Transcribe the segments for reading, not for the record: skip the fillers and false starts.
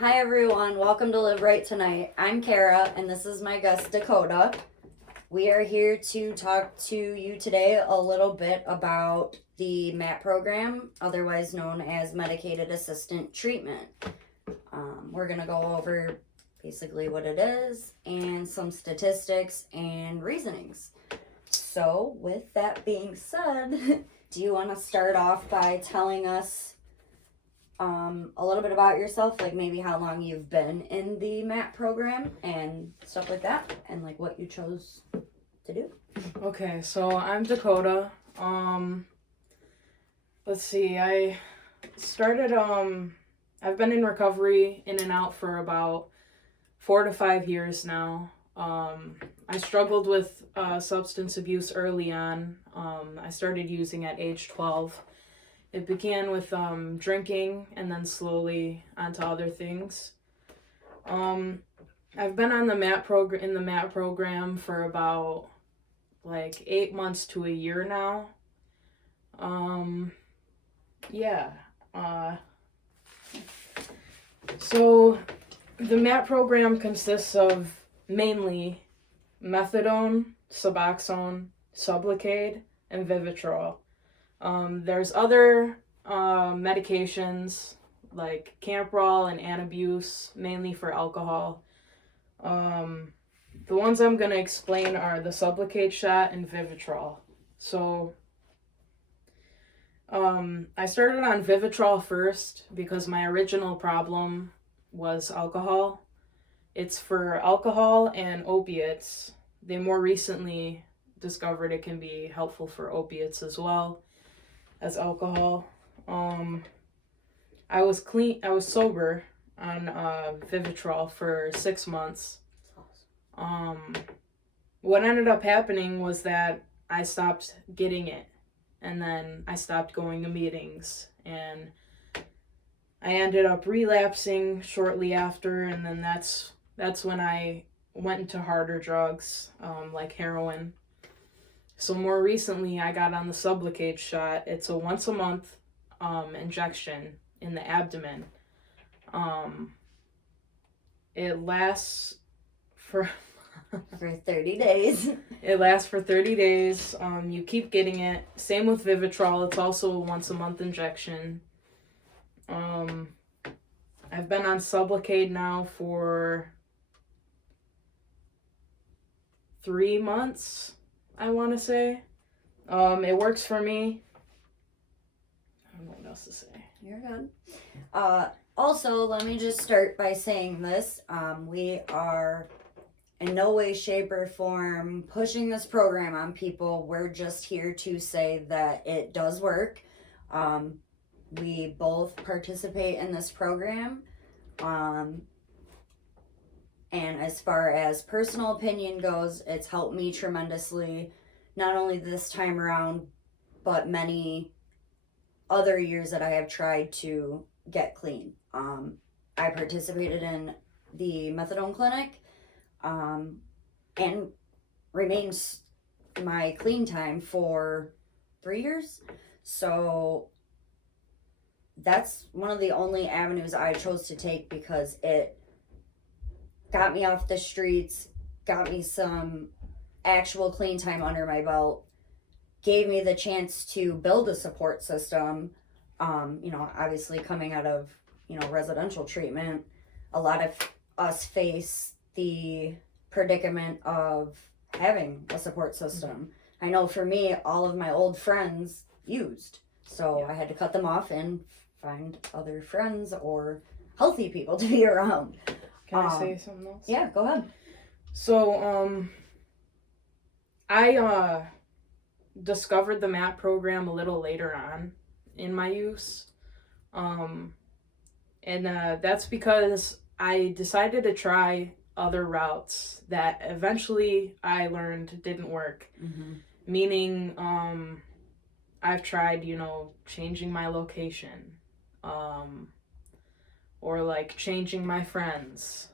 Hi everyone, welcome to Live Rite Tonight. I'm Kara and this is my guest Dakota. We are here to talk to you today a little bit about the MAT program, otherwise known as Medicated Assistant Treatment. We're going to go over basically what it is and some statistics and reasonings. So with that being said, do you want to start off by telling us a little bit about yourself, like maybe how long you've been in the MAT program and stuff like that, and like what you chose to do? Okay, so I'm Dakota. Let's see, I started, I've been in recovery in and out for about 4 to 5 years now. I struggled with substance abuse early on. I started using at age 12. It began with drinking and then slowly onto other things. I've been on the MAT program for about like 8 months to a year now. Yeah. So the MAT program consists of mainly methadone, Suboxone, Sublocade, and Vivitrol. There's other medications like Camprol and Antabuse, mainly for alcohol. The ones I'm going to explain are the Sublocade shot and Vivitrol. So I started on Vivitrol first because my original problem was alcohol. It's for alcohol and opiates. They more recently discovered it can be helpful for opiates as well as alcohol. I was sober on Vivitrol for 6 months. What ended up happening was that I stopped getting it, and then I stopped going to meetings, and I ended up relapsing shortly after, and then that's when I went into harder drugs, like heroin. So more recently, I got on the Sublocade shot. It's a once a month injection in the abdomen. It lasts for 30 days. It lasts for 30 days. You keep getting it. Same with Vivitrol. It's also a once a month injection. I've been on Sublocade now for 3 months, I want to say. It works for me. I don't know what else to say. You're good. Also, let me just start by saying this. We are in no way, shape, or form pushing this program on people. We're just here to say that it does work. We both participate in this program. And as far as personal opinion goes, it's helped me tremendously, not only this time around, but many other years that I have tried to get clean. I participated in the methadone clinic, and remains my clean time for 3 years. So that's one of the only avenues I chose to take because it got me off the streets, got me some actual clean time under my belt, gave me the chance to build a support system. Obviously coming out of, residential treatment, a lot of us face the predicament of having a support system. I know for me, all of my old friends used, so I had to cut them off and find other friends or healthy people to be around. Can I say something else? Yeah, go ahead. So, I discovered the MAT program a little later on in my use. That's because I decided to try other routes that eventually I learned didn't work. Mm-hmm. Meaning, I've tried, changing my location, or like changing my friends,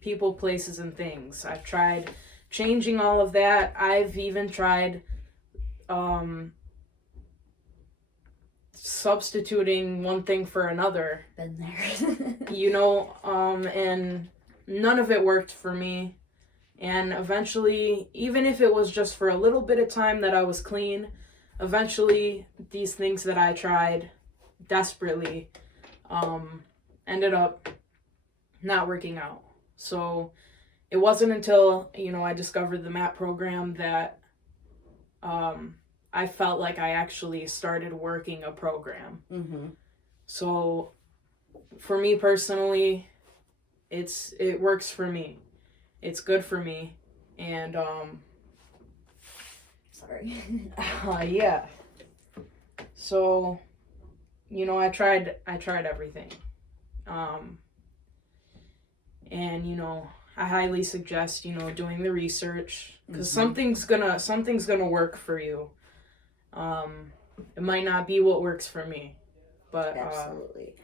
people, places, and things. I've tried changing all of that. I've even tried substituting one thing for another. Been there. You know, and none of it worked for me. And eventually, even if it was just for a little bit of time that I was clean, eventually these things that I tried desperately ended up not working out. So it wasn't until, you know, I discovered the MAP program that I felt like I actually started working a program. Mm-hmm. So for me personally, it works for me. It's good for me. And Sorry. yeah. So, you know, I tried everything. And, you know, I highly suggest, you know, doing the research, because something's gonna work for you. It might not be what works for me, but Absolutely.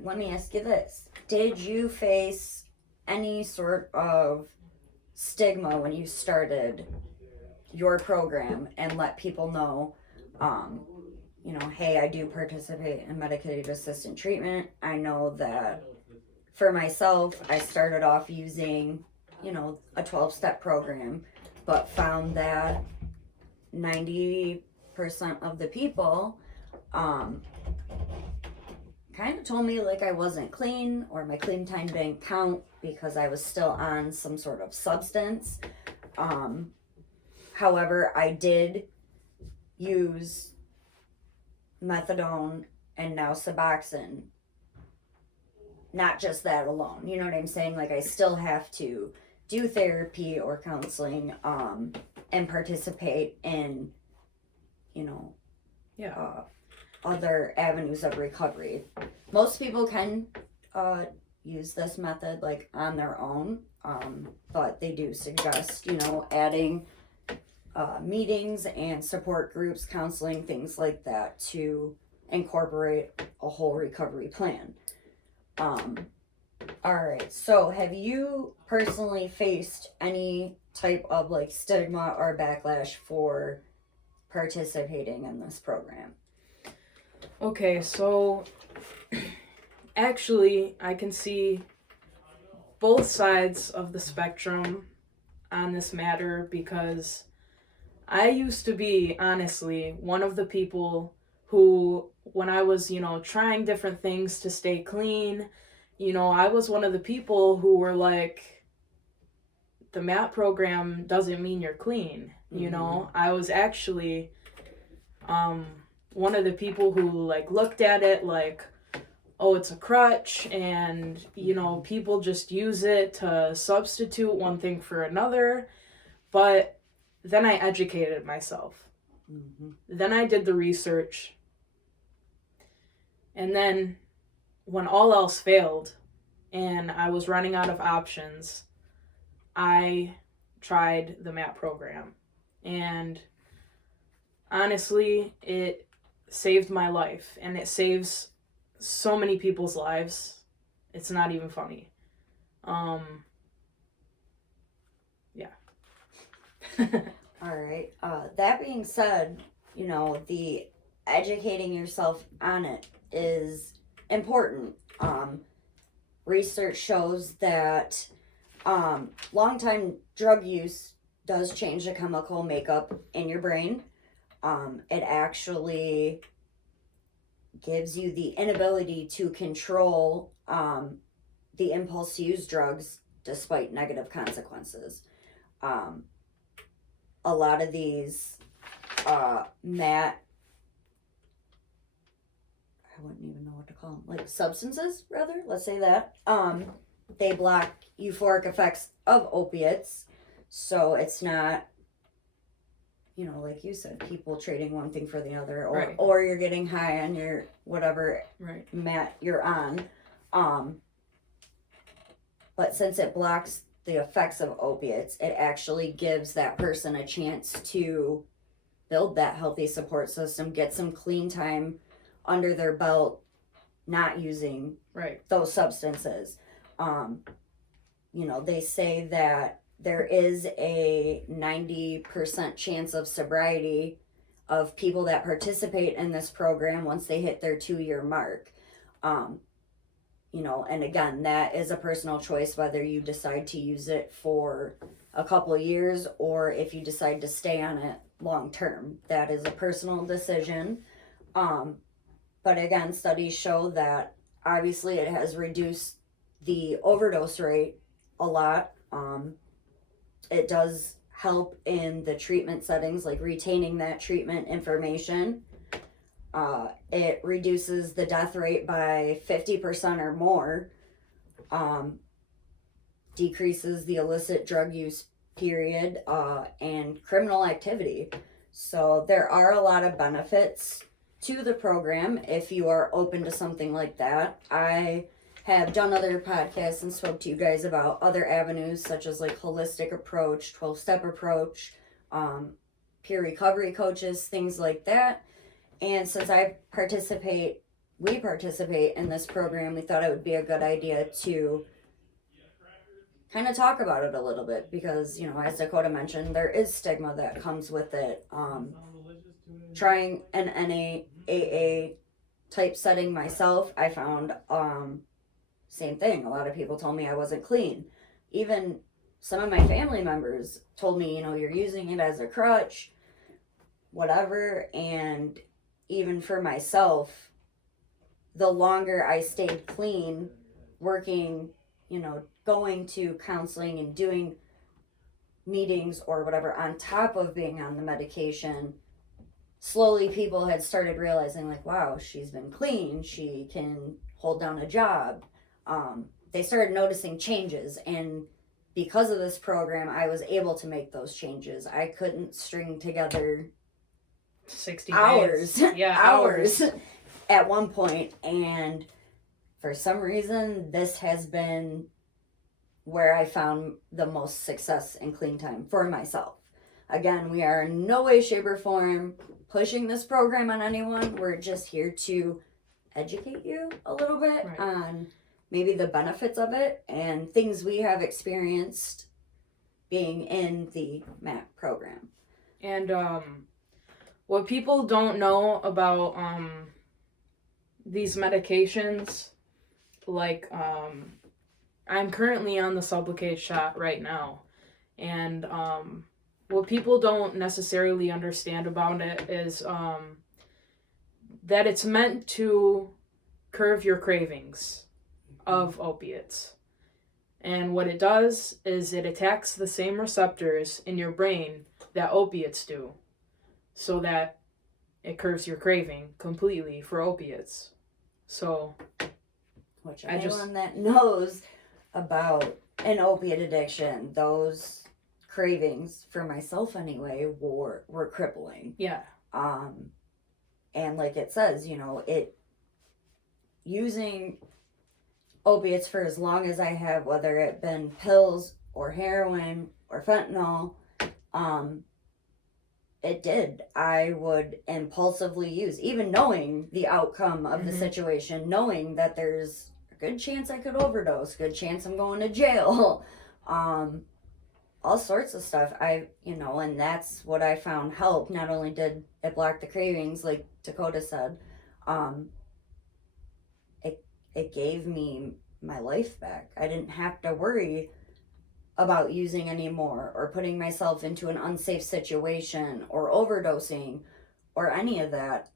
Let me ask you this. Did you face any sort of stigma when you started your program and let people know, you know, hey, I do participate in medicated assisted treatment. I know that for myself, I started off using, you know, a 12-step program, but found that 90% of the people kind of told me like I wasn't clean, or my clean time didn't count because I was still on some sort of substance. However, I did use methadone and now Suboxone. Not just that alone, you know what I'm saying? Like, I still have to do therapy or counseling, and participate in, you know, other avenues of recovery. Most people can use this method like on their own, but they do suggest, you know, adding meetings and support groups, counseling, things like that to incorporate a whole recovery plan. Alright, so have you personally faced any type of like stigma or backlash for participating in this program? Okay, so actually I can see both sides of the spectrum on this matter, because I used to be, honestly, one of the people who, when I was, you know, trying different things to stay clean, you know, I was one of the people who were like, the MAP program doesn't mean you're clean. You know, I was actually one of the people who like looked at it like, oh, it's a crutch, and, you know, people just use it to substitute one thing for another. But then I educated myself. Then I did the research. And then when all else failed and I was running out of options, I tried the MAP program. And honestly, it saved my life, and it saves so many people's lives. It's not even funny. Yeah. All right. That being said, you know, the educating yourself on it is important. Research shows that long-time drug use does change the chemical makeup in your brain. It actually gives you the inability to control the impulse to use drugs despite negative consequences. A lot of these MAT, I wouldn't even know what to call them, like substances, rather, let's say that, they block euphoric effects of opiates, so it's not, you know, like you said, people trading one thing for the other, or, Right. or you're getting high on your whatever Right. MAT you're on. But since it blocks the effects of opiates, it actually gives that person a chance to build that healthy support system, get some clean time under their belt, not using those substances. You know, they say that there is a 90% chance of sobriety of people that participate in this program once they hit their 2-year mark. And again, that is a personal choice whether you decide to use it for a couple of years or if you decide to stay on it long term. That is a personal decision. But again, studies show that obviously it has reduced the overdose rate a lot. It does help in the treatment settings, like retaining that treatment information. It reduces the death rate by 50% or more, decreases the illicit drug use period, and criminal activity. So there are a lot of benefits to the program if you are open to something like that. I have done other podcasts and spoke to you guys about other avenues such as like holistic approach, 12-step approach, peer recovery coaches, things like that. And since we participate in this program, we thought it would be a good idea to kind of talk about it a little bit because, as Dakota mentioned, there is stigma that comes with it. Trying an NAAA type setting myself, I found same thing. A lot of people told me I wasn't clean. Even some of my family members told me, you're using it as a crutch, whatever. And even for myself, the longer I stayed clean, working, going to counseling and doing meetings or whatever on top of being on the medication, slowly people had started realizing like, wow, she's been clean, she can hold down a job. They started noticing changes, and because of this program, I was able to make those changes. I couldn't string together 60 hours, days. Yeah, hours at one point, and for some reason, this has been where I found the most success in clean time for myself. Again, we are in no way, shape, or form pushing this program on anyone. We're just here to educate you a little bit on maybe the benefits of it and things we have experienced being in the MAP program. And what people don't know about these medications, like I'm currently on the Sublocade shot right now, and what people don't necessarily understand about it is that it's meant to curb your cravings of opiates. And what it does is it attacks the same receptors in your brain that opiates do, so that it curbs your craving completely for opiates. So, which anyone that knows about an opiate addiction, those cravings, for myself anyway, were crippling. Yeah. And like it says, using opiates for as long as I have, whether it been pills or heroin or fentanyl, it did. I would impulsively use, even knowing the outcome of the situation, knowing that there's a good chance I could overdose, good chance I'm going to jail, all sorts of stuff. And that's what I found helped. Not only did it block the cravings, like Dakota said, it gave me my life back. I didn't have to worry about using anymore or putting myself into an unsafe situation or overdosing or any of that.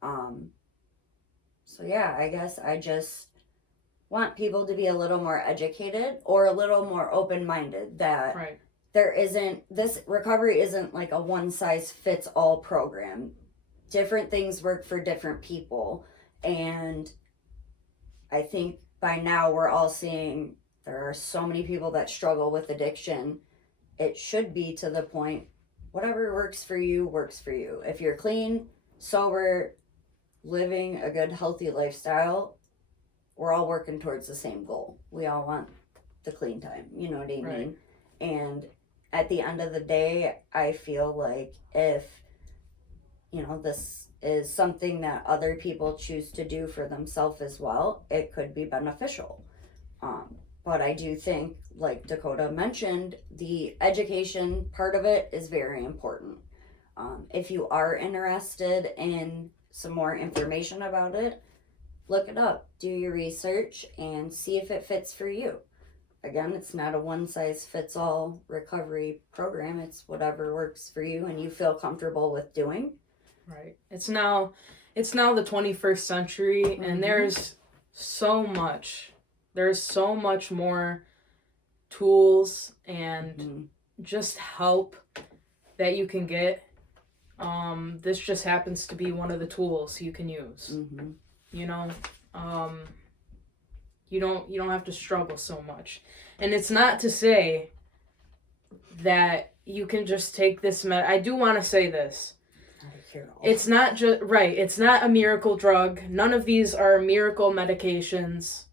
So yeah, I guess I just want people to be a little more educated or a little more open-minded that this recovery isn't like a one-size-fits-all program. Different things work for different people, and I think by now we're all seeing there are so many people that struggle with addiction. It should be to the point, whatever works for you, works for you. If you're clean, sober, living a good, healthy lifestyle, we're all working towards the same goal. We all want the clean time, you know what I mean? And at the end of the day, I feel like if, this is something that other people choose to do for themselves as well, it could be beneficial. But I do think, like Dakota mentioned, the education part of it is very important. if you are interested in some more information about it, look it up, do your research, and see if it fits for you. Again, it's not a one-size-fits-all recovery program. It's whatever works for you and you feel comfortable with doing. Right. It's now the 21st century, and there's so much more tools and just help that you can get. This just happens to be one of the tools you can use. You know, you don't have to struggle so much. And it's not to say that you can just take this I do want to say this. It's not just right. It's not a miracle drug. None of these are miracle medications.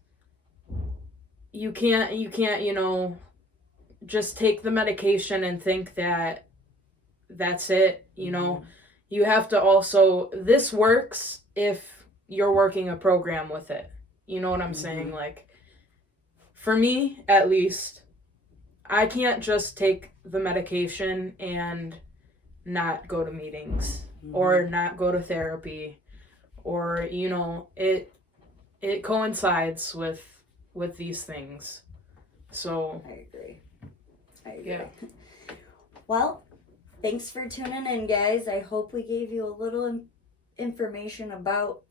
You can't, just take the medication and think that that's it. You have to also, this works if you're working a program with it. You know what I'm saying? Like, for me, at least, I can't just take the medication and not go to meetings or not go to therapy, or it coincides with these things. So I agree. Yeah. Well, thanks for tuning in, guys. I hope we gave you a little information about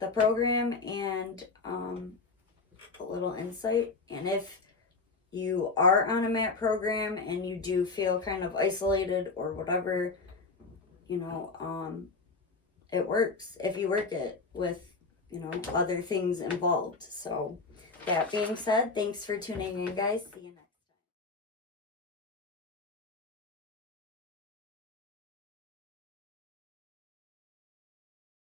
the program and a little insight. And if you are on a MAT program and you do feel kind of isolated or whatever, it works if you work it with, other things involved. So that being said, thanks for tuning in, guys. See you next time.